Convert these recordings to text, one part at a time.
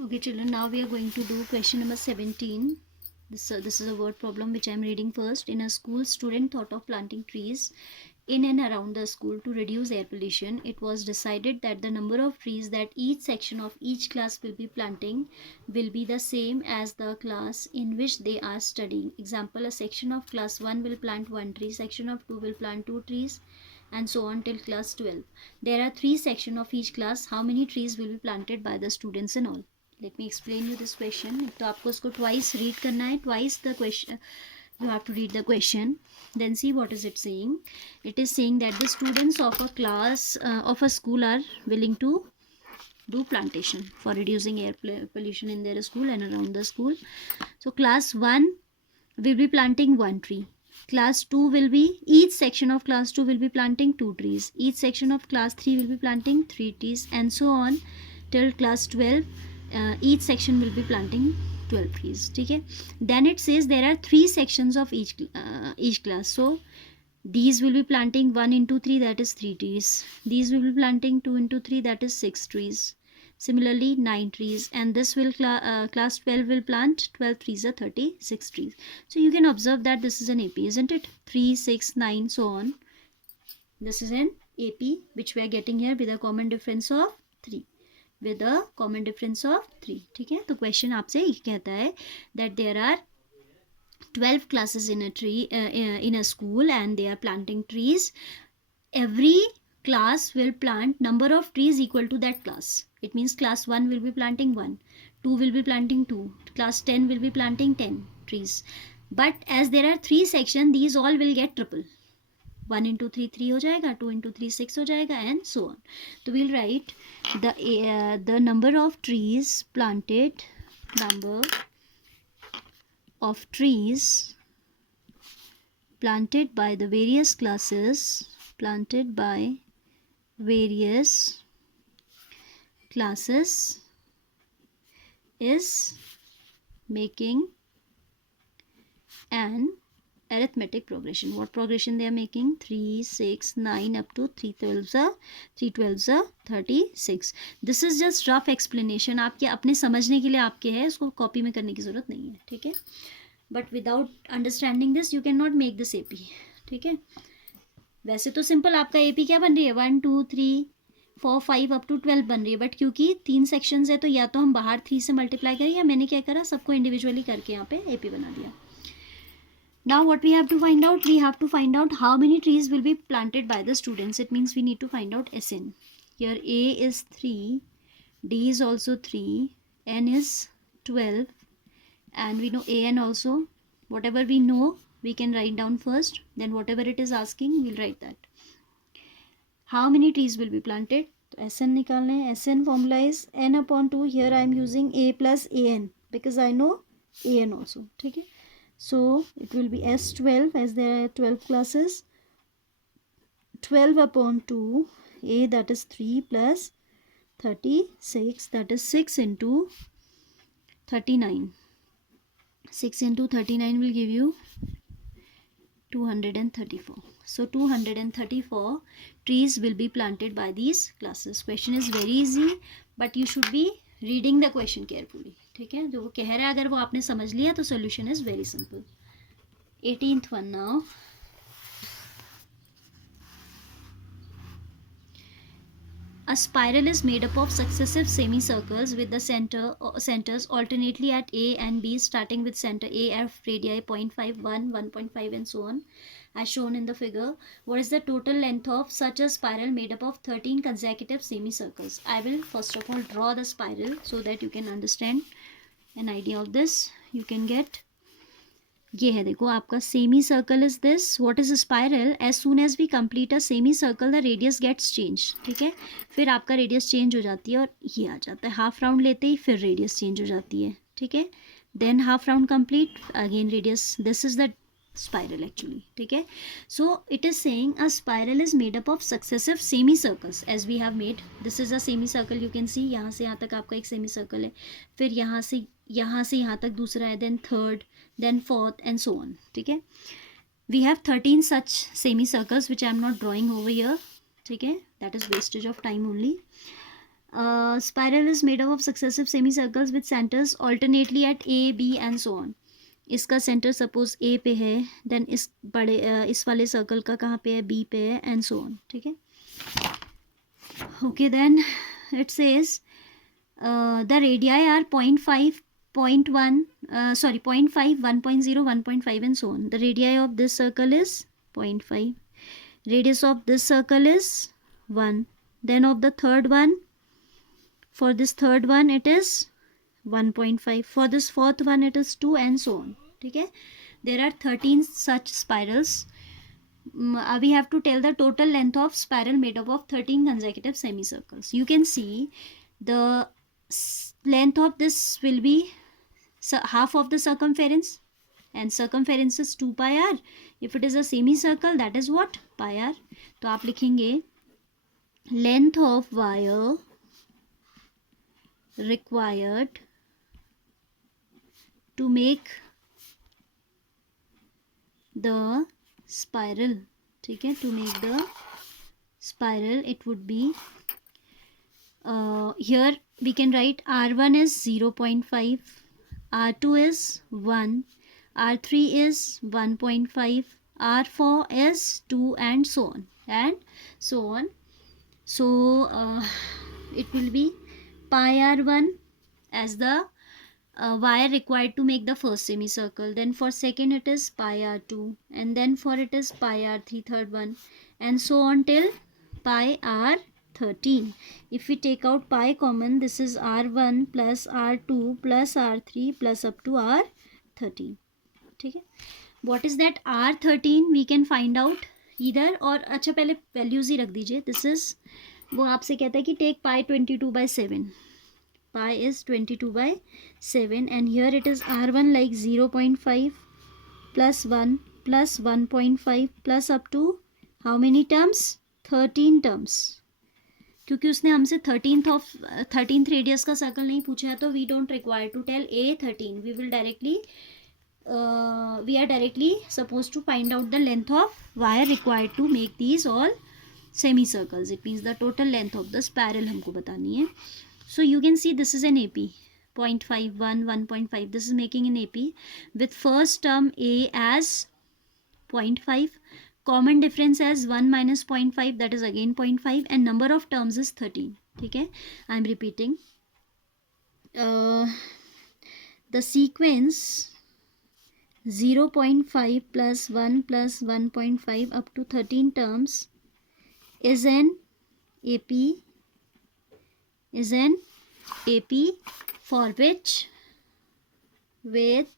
Okay, children, now we are going to do question number 17. This is a word problem which I am reading first. In a school, student thought of planting trees in and around the school to reduce air pollution. It was decided that the number of trees that each section of each class will be planting will be the same as the class in which they are studying. Example, a section of class 1 will plant 1 tree, section of 2 will plant 2 trees, and so on till class 12. There are 3 sections of each class. How many trees will be planted by the students in all? Let me explain you this question. तो आपको उसको twice read करना है. Twice the question you have to read the question. Then see what is it saying. It is saying that the students of a class of a school are willing to do plantation for reducing air pollution in their school and around the school. So class 1 will be planting 1 tree. Class 2 will be, each section of class 2 will be planting 2 trees. Each section of class 3 will be planting 3 trees, and so on till class 12. Each section will be planting 12 trees. ठीक है. Then it says there are 3 sections of each class. So these will be planting 1 into 3, that is 3 trees. These will be planting 2 into 3, that is 6 trees. Similarly 9 trees, and this will class 12 will plant 12 trees are 36 trees. So you can observe that this is an AP, isn't it? 3, 6, 9, so on. This is an AP which we are getting here with a common difference of 3. With a common difference of 3. ठीक है. तो question आपसे ये कहता है that there are 12 classes in a tree in a school and they are planting trees. Every class will plant number of trees equal to that class. It means class 1 will be planting 1, 2 will be planting 2, class 10 will be planting 10 trees. But as there are 3 sections, these all will get triple. 1 into 3 3 हो जाएगा, 2 into 3 6 हो जाएगा, and so on. So we'll write the number of trees planted, number of trees planted by the various classes, planted by various classes is making an arithmetic progression. What progression they are making? 3, 6, 9 up to 3 12s 36. This is just rough explanation. आपके अपने समझने के लिए आपके है, इसको copy में करने की ज़रूरत नहीं है. ठीक है. But without understanding this you cannot make this AP. ठीक है. वैसे तो सिंपल आपका AP क्या बन रही है? 1 2 3 4 5 अप टू 12 बन रही है, बट क्योंकि 3 सेक्शंस है तो या तो हम बाहर 3 से मल्टीप्लाई करें, या मैंने क्या करा, सबको इंडिविजुअली करके यहाँ पे AP बना दिया. Now what we have to find out? We have to find out how many trees will be planted by the students. It means we need to find out SN. Here A is 3, D is also 3, N is 12, and we know AN also. Whatever we know we can write down first, then whatever it is asking we'll write that. How many trees will be planted? तो SN निकालना है. SN formula is N upon 2. Here I am using A plus AN because I know AN also. ठीक है. So it will be S12 as there are 12 classes. 12 upon 2, A that is 3 plus 36, that is 6 into 39. 6 into 39 will give you 234. So 234 trees will be planted by these classes. Question is very easy, but you should be reading the question carefully. ठीक है. जो वो कह रहा है अगर वो आपने समझ लिया तो solution is very simple. 18th one now. A spiral is made up of successive semicircles with the centers alternately at A and B, starting with center A at radii 0.5, 1, 1.5 and so on, as shown in the figure. What is the total length of such a spiral made up of 13 consecutive semicircles? I will first of all draw the spiral so that you can understand an idea of this. You can get, ये है देखो आपका semi circle is this. What is spiral? As soon as we complete a semi circle the radius gets change. ठीक है. फिर आपका radius change हो जाती है और ये आ जाता है. हाफ राउंड लेते ही फिर रेडियस चेंज हो जाती है. ठीक है. Than half round complete, again radius. This is the spiral actually. ठीक है. So it is saying a spiral is made up of successive semicircles as we have made. This is a semicircle, you can see. यहाँ से यहाँ तक आपका एक semicircle है, फिर यहाँ से यहाँ तक दूसरा है, then third, then fourth and so on. ठीक है. We have 13 such semicircles which I am not drawing over here. ठीक है. That is wastage of time only. Spiral is made up of successive semicircles with centers alternately at A, B and so on. इसका centre suppose ए पे है, then इस बड़े इस वाले circle का कहाँ पे है, बी पे है एंड सो ऑन. ठीक है. Okay, then it says the radii are 0.5, 0.1, 0.5, 1.0, 1.5 and so on. The radii of this circle is 0.5. Radius of this circle is 1. Then of the third one, for this third one it is 1.5. For this fourth one it is 2 and so on. ठीक है. There are 13 such spirals. We have to tell the total length of spiral made up of 13 consecutive semicircles. You can see the length of this will be half of the circumference, and circumference is 2 pi r. If it is a semicircle, that is what, pi r. तो आप लिखेंगे length of wire required to make the spiral. ठीक है. To make the spiral, it would be here we can write r1 is 0.5, r2 is 1, r3 is 1.5, r4 is 2 and so on and so on. So it will be pi r1 as the wire required to make the first semicircle. Then for second it is pi r2, and then for it is pi r3, third one, and so on till pi r13. If we take out pi common, this is r1 plus r2 plus r3 plus up to r13. ठीक है. What is that r13? We can find out either, और अच्छा पहले values ही रख दीजिए. This is, वो आपसे कहता है कि take pi 22/7. pi is 22/7 and here it is r1 like 0.5 plus 1 plus 1.5 plus up to how many terms, 13 terms. क्योंकि उसने हमसे 13th रेडियस का सर्कल नहीं पूछा है, तो we don't require to tell A13. We will directly we are directly supposed to find out the length of wire required to make these all semicircles. It means the total length of the spiral हमको बतानी है. So you can see this is an AP, 0.51, 1.5. This is making an AP with first term A as 0.5, common difference as 1 minus 0.5, that is again 0.5, and number of terms is 13. ठीक है. I am repeating. The sequence 0.5 plus 1 plus 1.5 up to 13 terms is an AP for which with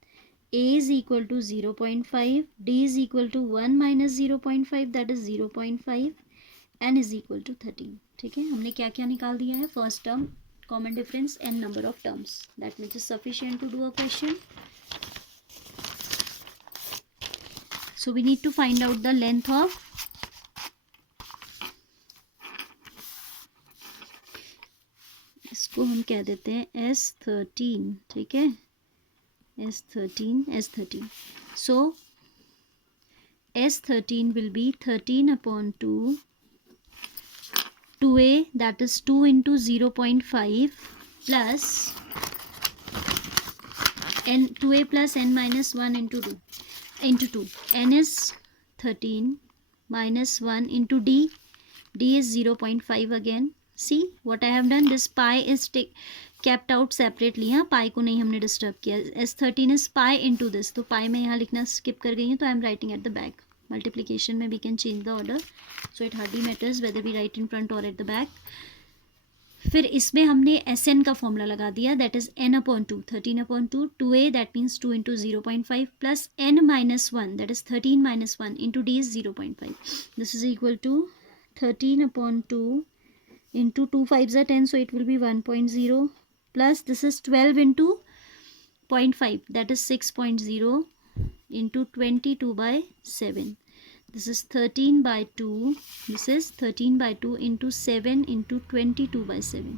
A is equal to 0.5, D is equal to 1 minus 0.5, that is 0.5, N is equal to 13. ठीक है. हमने क्या क्या निकाल दिया है, first term, common difference and number of terms. That means is sufficient to do a question. So we need to find out the length of इसको हम कह देते हैं S13. ठीक है. S13. So S13 will be 13 upon 2, 2A, that is 2 into 0.5 plus n, 2A plus n minus 1 into 2. N is 13 minus 1 into D. D is 0.5 again. See what I have done? This pi is kept out separately. हाँ, pi को नहीं हमने disturb किया. S13 is pi into this. तो pi में यहाँ लिखना skip कर गई है, तो I am writing at the back. Multiplication में we can change the order, so it hardly matters whether we write in front or at the back. फिर इसमें हमने Sn का फॉर्मूला लगा दिया, that is n upon 2, 13 upon 2, 2A that means 2 into 0.5 plus n minus 1, that is 13 minus 1 into D is 0.5. This is equal to 13 upon 2 into 2 5s are 10, so it will be 1.0 plus this is 12 into 0.5, that is 6.0 into 22/7. This is 13 by 2. This is 13 by 2 into 7 into 22/7.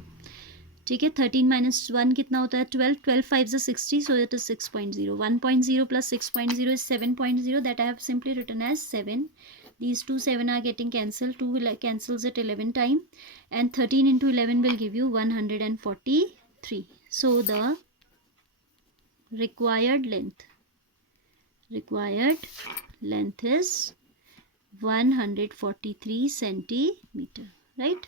ठीक है. 13 minus 1 कितना होता है, 12. 12 5s are 60, so it is 6.0. 1.0 plus 6.0 is 7.0. That I have simply written as 7. These two 7 are getting cancelled. 2 will cancels it 11 times, and 13 into 11 will give you 143. So the required length is 143 centimeter, right?